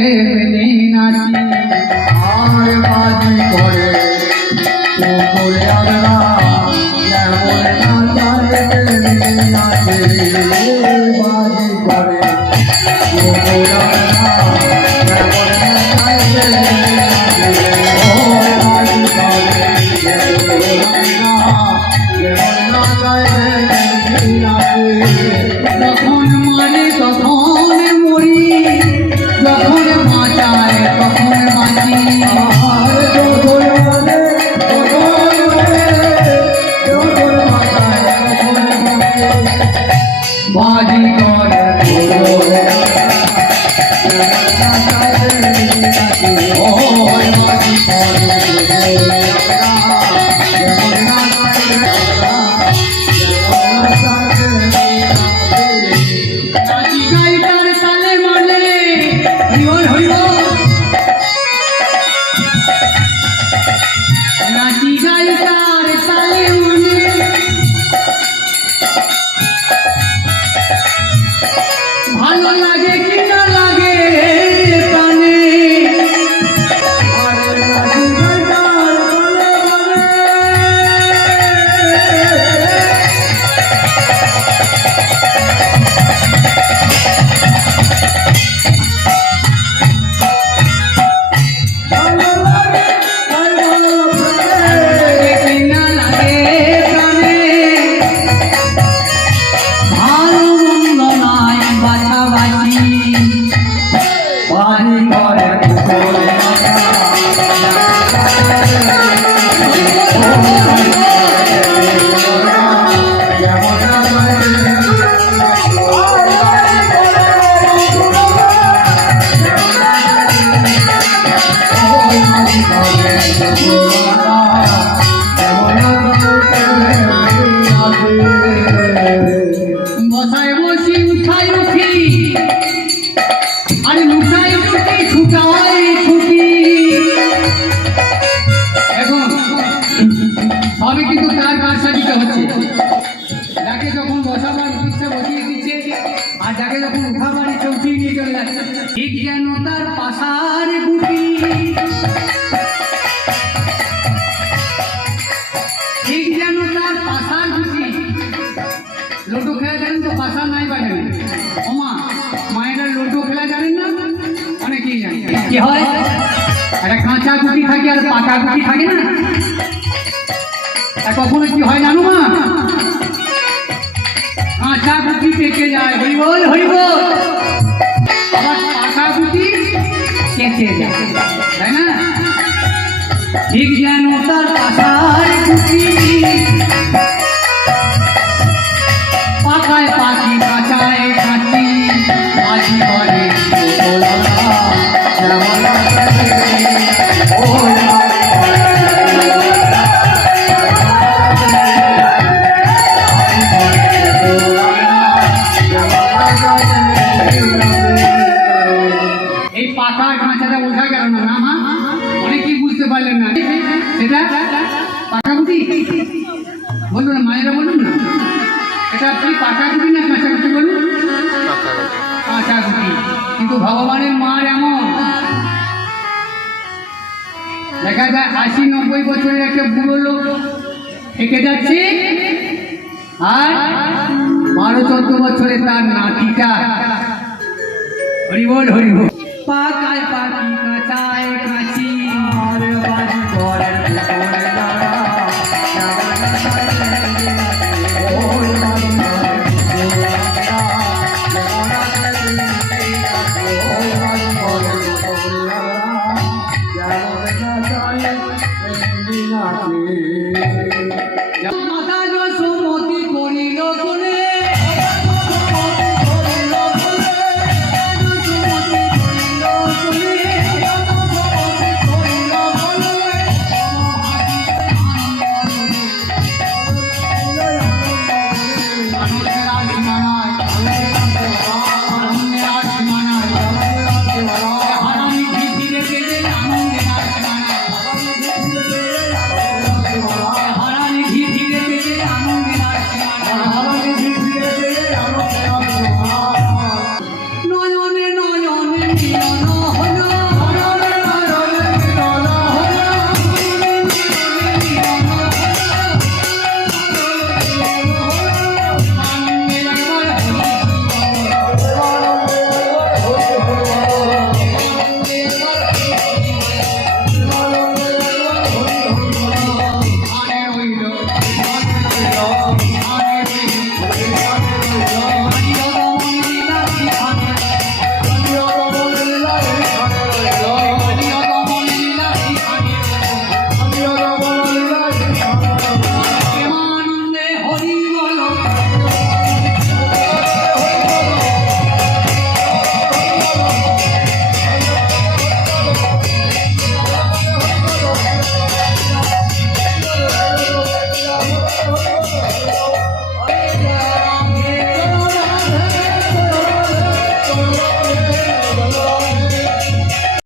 মেনে নাচি আর বাজি করে পুকুরে আমরা যেমন নাচাইতে নাচে বাজি করে পুকুরে আমরা যেমন নাচাইতে নাচে ও বাজি করে যেমন নাচাইতে নাচে যখন মারে তখন মরি যখন বাঁচায় তখন বাঁচি বাজি করে নাচি গাই তার তালে মানে হইবল হইবল নাচি গাই তার তালে মানে ভালো লাগে কি না লাগে প্রাণে কি না লাগে প্রাণে ভালো মন্দ নাই বাছাবাছি বাজি করে পুকুরে বসায় বসি উঠাই উঠি আরে লুকাই লুকি ছুটাই ছুটি এখন সবই কিন্তু তার কারসাজিতে হচ্ছে যাকে যখন বসাবার ইচ্ছা বসিয়ে দিচ্ছে আর যাকে যখন উঠাবার ইচ্ছা উঠিয়ে নিয়ে চলে যাচ্ছে ঠিক যেন তার পাশার গুটি ঠিক যেন তার পাশার গুটি লুডো খেলা জানেন তো পাশা নাই বাজেন ওমা মায়েরা লুডো খেলা জানেন না অনেকেই জানে কি হয় একটা কাঁচা গুটি থাকে আর পাকা গুটি থাকে না আর কখনো কি হয় জানো মা কাঁচা গুটি পেকে যায় হইবল হইবল আবার পাকা গুটি কেটে যায় তাই না ঠিক যেন তার পাশার গুটি পাকায় পাখি কাঁচায় কাঁচি বাজি করে এই পাকা কাঁচাটা বোঝা গেল না না মা অনেকেই বুঝতে পারলেন না সেটা পাকা গুটি বলুন না মায়েরা বলুন না এটা আপনি পাকা গুটি না কাঁচা গুটি বলুন কাঁচা গুটি কিন্তু ভগবানের মার এমন দেখা যায় ৮০-৯০ বছরের একটা বুড়ো লোক থেকে যাচ্ছে আর ১২-১৪ বছরে তার নাতিটা হরিবল হরিবল পাকায় পাখি কাঁচায় কাঁচি আর বাজি করে